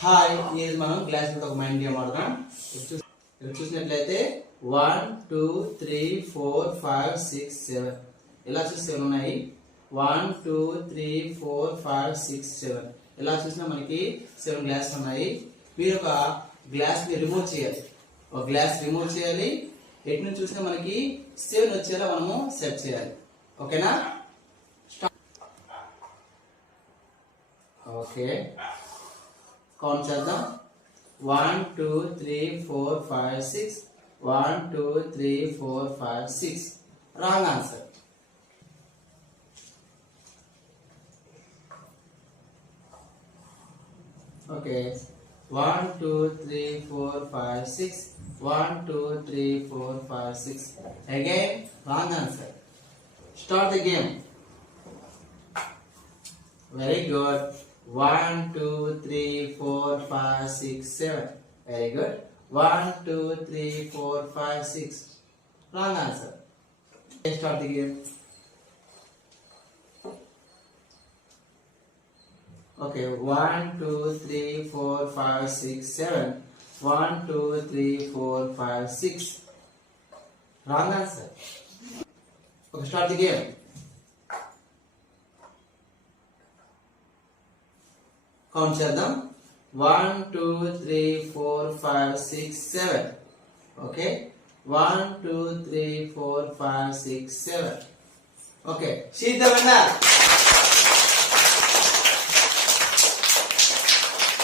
హాయ్, ఈరోజు మనం గ్లాస్ మీద ఒక మైండ్ గేమ్ ఆడదాం. ఇక్కడ చూసినట్లయితే 1 2 3 4 5 6 7 ఇలా చూస్తే 7 ఉన్నాయి. 1 2 3 4 5 6 7 ఇలా చూసినా మనకి 7 గ్లాస్ ఉన్నాయి. మీరు ఒక గ్లాస్ ని రిమూవ్ చేయాలి. ఒక గ్లాస్ రిమూవ్ చేయాలి. ఎటు నుంచి చూసినా మనకి 7 వచ్చేలా మనము సెట్ చేయాలి. ఓకేనా? ఓకే, కౌంట్ చేద్దాం. 1 2 3 4 5 6 1 2 3 4 5 6 wrong answer. Okay, 1 2 3 4 5 6 1 2 3 4 5 6 again wrong answer. Start the game. Very good. 1 2 3 4 5 6 7 very good. 1 2 3 4 5 6 wrong answer. Let's start the game. Okay, 1 2 3 4 5 6 7 1 2 3 4 5 6 wrong answer. Okay, start the game. Count చేద్దాం. 1 2 3 4 5 6 7 ఓకే. 1 2 3 4 5 6 7 ఓకే. Sheet the winner.